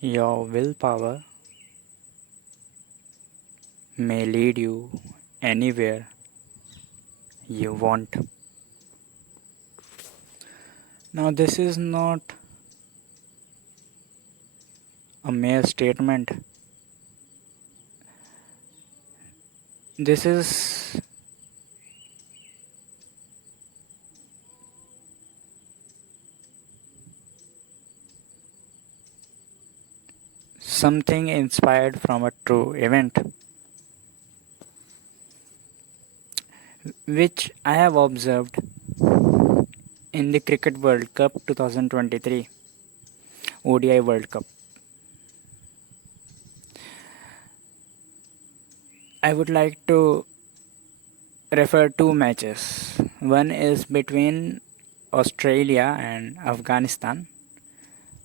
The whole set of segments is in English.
Your willpower may lead you anywhere you want. Now, this is not a mere statement, this is something inspired from a true event, which I have observed in the Cricket World Cup 2023 ODI World Cup. I would like to refer two matches. One is between Australia and Afghanistan.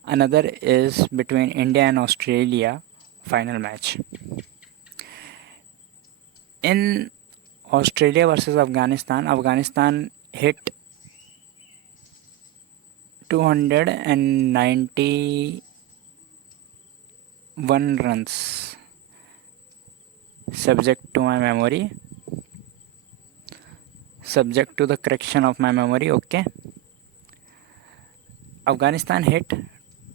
Another is between India and Australia final match. In Australia versus Afghanistan, Afghanistan hit 291 runs, subject to my memory, subject to the correction of my memory. Okay, Afghanistan hit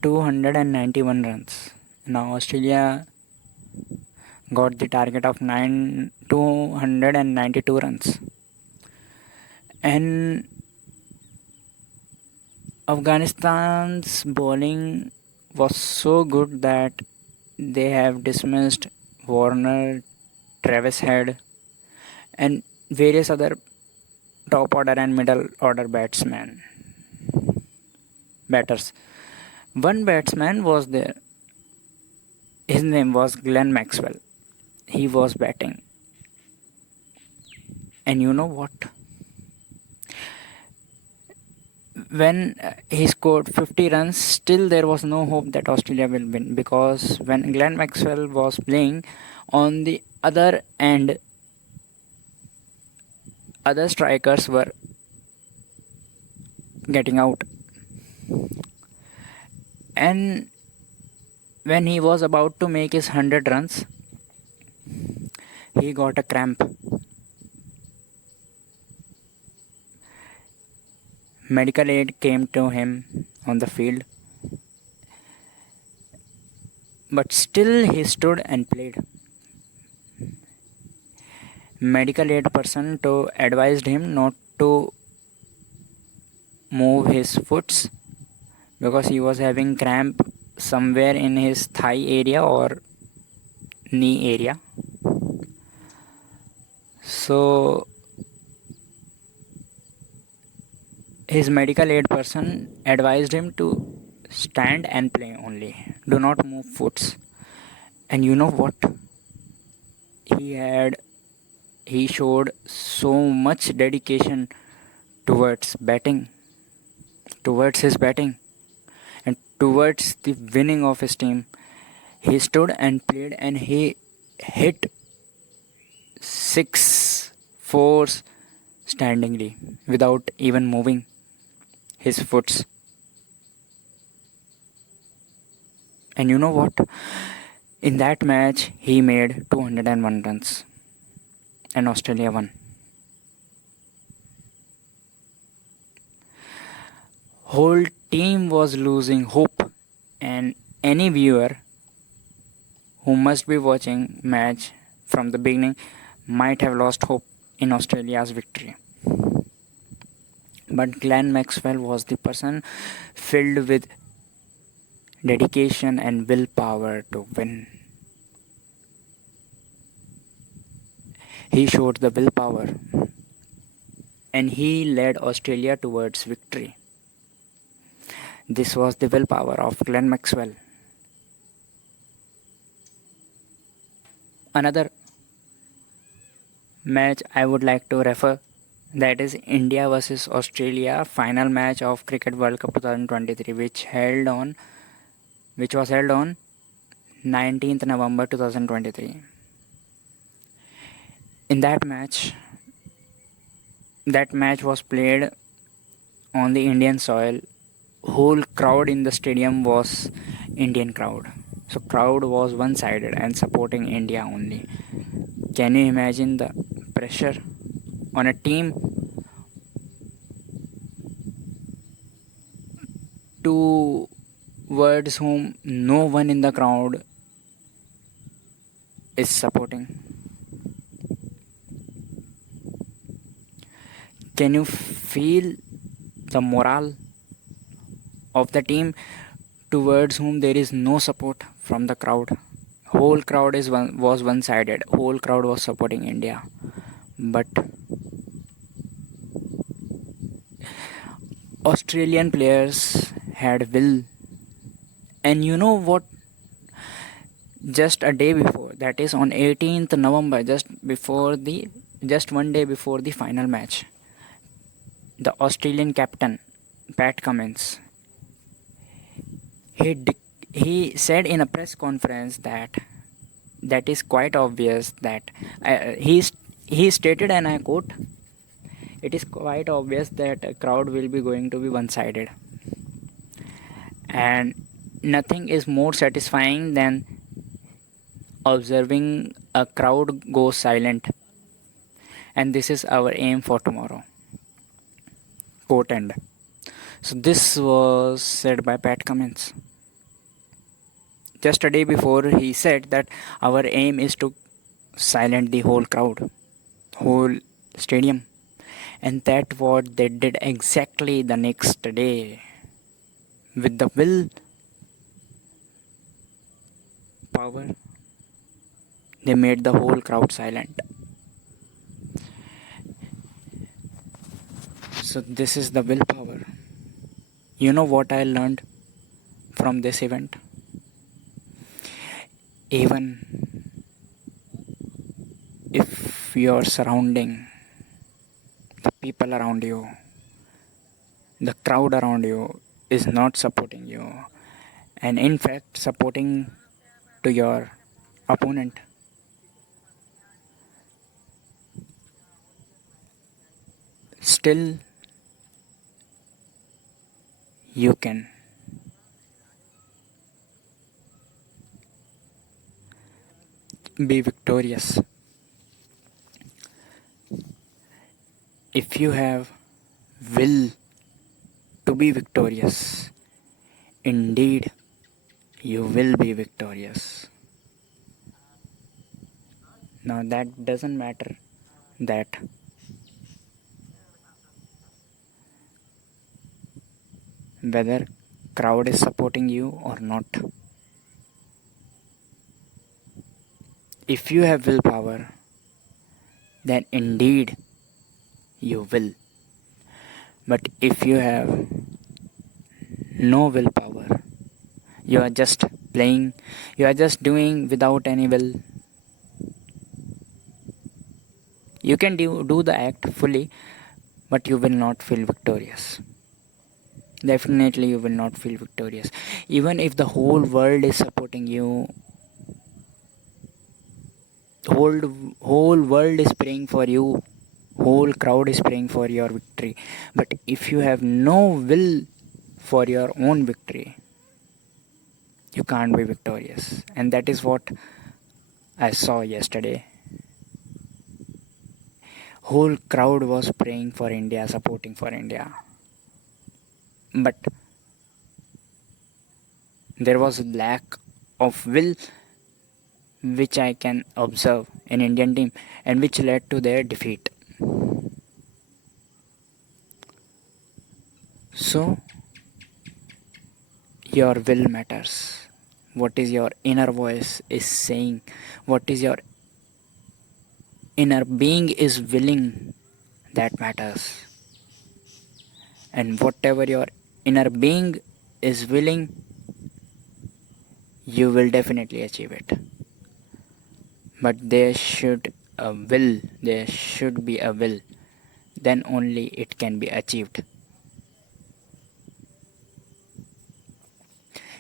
291 runs. Now Australia got the target of 292 runs, and Afghanistan's bowling was so good that they have dismissed Warner, Travis Head, and various other top order and middle order batters. One batsman was there. His name was Glenn Maxwell. He was batting. And you know what? When he scored 50 runs, still there was no hope that Australia will win, because when Glenn Maxwell was playing, on the other end, other strikers were getting out. And when he was about to make his 100 runs, he got a cramp. Medical aid came to him on the field, but still he stood and played. Medical aid person advised him not to move his foots because he was having cramp somewhere in his thigh area or knee area. So his medical aid person advised him to stand and play only. Do not move foots. And you know what? He showed so much dedication towards his batting, and towards the winning of his team. He stood and played, and he hit 6 4s standingly without even moving his foots. And you know what? In that match, he made 201 runs, and Australia won. Whole team was losing hope, and any viewer who must be watching match from the beginning might have lost hope in Australia's victory. But Glenn Maxwell was the person filled with dedication and willpower to win. He showed the willpower, and he led Australia towards victory. This was the willpower of Glenn Maxwell. Another match I would like to refer, that is India versus Australia final match of Cricket World Cup 2023, which was held on 19th November 2023. In that match was played on the Indian soil. Whole crowd in the stadium was Indian crowd. So crowd was one-sided and supporting India only. Can you imagine the pressure on a team towards whom no one in the crowd is supporting? Can you feel the morale of the team towards whom there is no support from the crowd? Whole crowd was one-sided. Whole crowd was supporting India, but Australian players had will. And you know what? Just a day before, that is on 18th November, just one day before the final match, the Australian captain Pat Cummins, he he said in a press conference that is quite obvious that he stated, and I quote, it is quite obvious that a crowd will be going to be one-sided, and nothing is more satisfying than observing a crowd go silent, and this is our aim for tomorrow. Quote end. So this was said by Pat Cummins. Just a day before, he said that our aim is to silence the whole crowd, whole stadium, and that what they did exactly the next day. With the will power, they made the whole crowd silent. So this is the willpower. You know what I learned from this event? Even if your surrounding, the people around you, the crowd around you is not supporting you, and in fact supporting to your opponent, still you can be victorious. If you have will to be victorious, indeed you will be victorious. Now that doesn't matter that whether crowd is supporting you or not. If you have willpower, then indeed you will. But if you have no willpower, you are just playing, you are just doing without any will. You can do the act fully, but you will not feel victorious. Definitely, you will not feel victorious. Even if the whole world is supporting you, whole whole world is praying for you, whole crowd is praying for your victory. But if you have no will for your own victory, you can't be victorious. And that is what I saw yesterday. Whole crowd was praying for India, supporting for India. But there was lack of will which I can observe in Indian team and which led to their defeat. So your will matters. What is your inner voice is saying, what is your inner being is willing, that matters. And whatever your inner being is willing, you will definitely achieve it. But there should be a will, then only it can be achieved.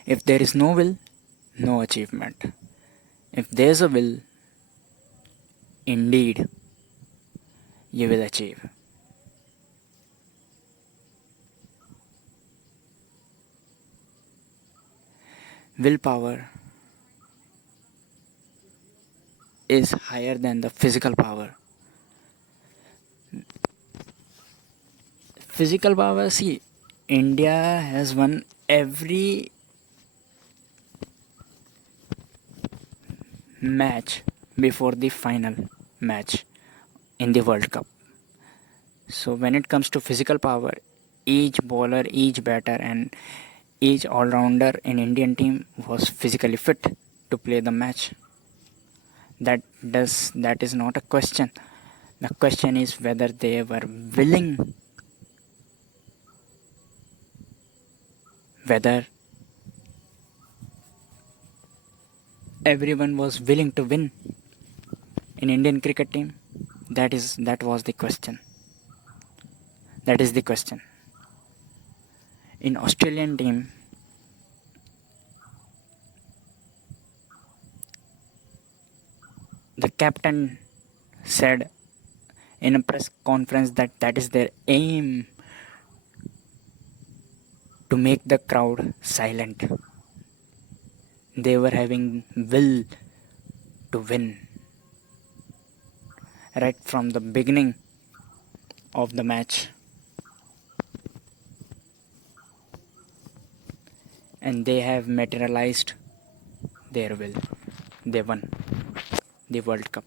If there is no will, no achievement. If there's a will, indeed you will achieve. Willpower is higher than the physical power. Physical power, see, India has won every match before the final match in the World Cup. So when it comes to physical power, each bowler, each batter, and each all-rounder in Indian team was physically fit to play the match. That is not a question. The question is whether they were willing, whether everyone was willing to win in Indian cricket team. That was the question. That is the question. In Australian team, the captain said in a press conference that that is their aim, to make the crowd silent. They were having will to win right from the beginning of the match, and they have materialized their will. They won the World Cup.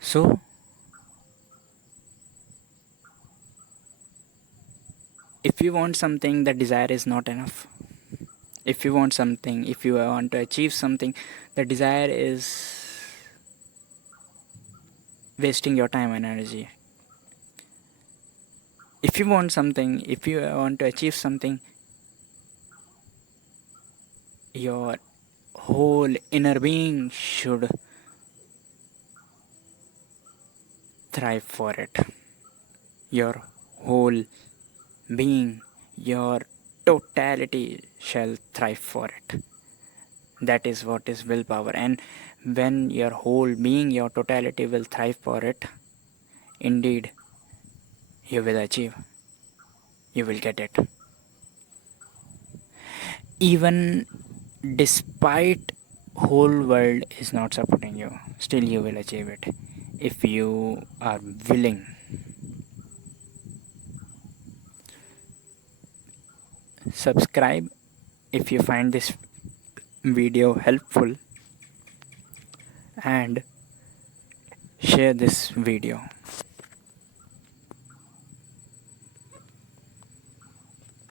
So if you want something, the desire is not enough. If you want something, if you want to achieve something, the desire is wasting your time and energy. If you want something, if you want to achieve something, your whole inner being should thrive for it. Your whole being, your totality shall thrive for it. That is what is willpower. And when your whole being, your totality will thrive for it, indeed, you will achieve. You will get it. Even despite whole world is not supporting you, still you will achieve it if you are willing. Subscribe if you find this video helpful, and share this video.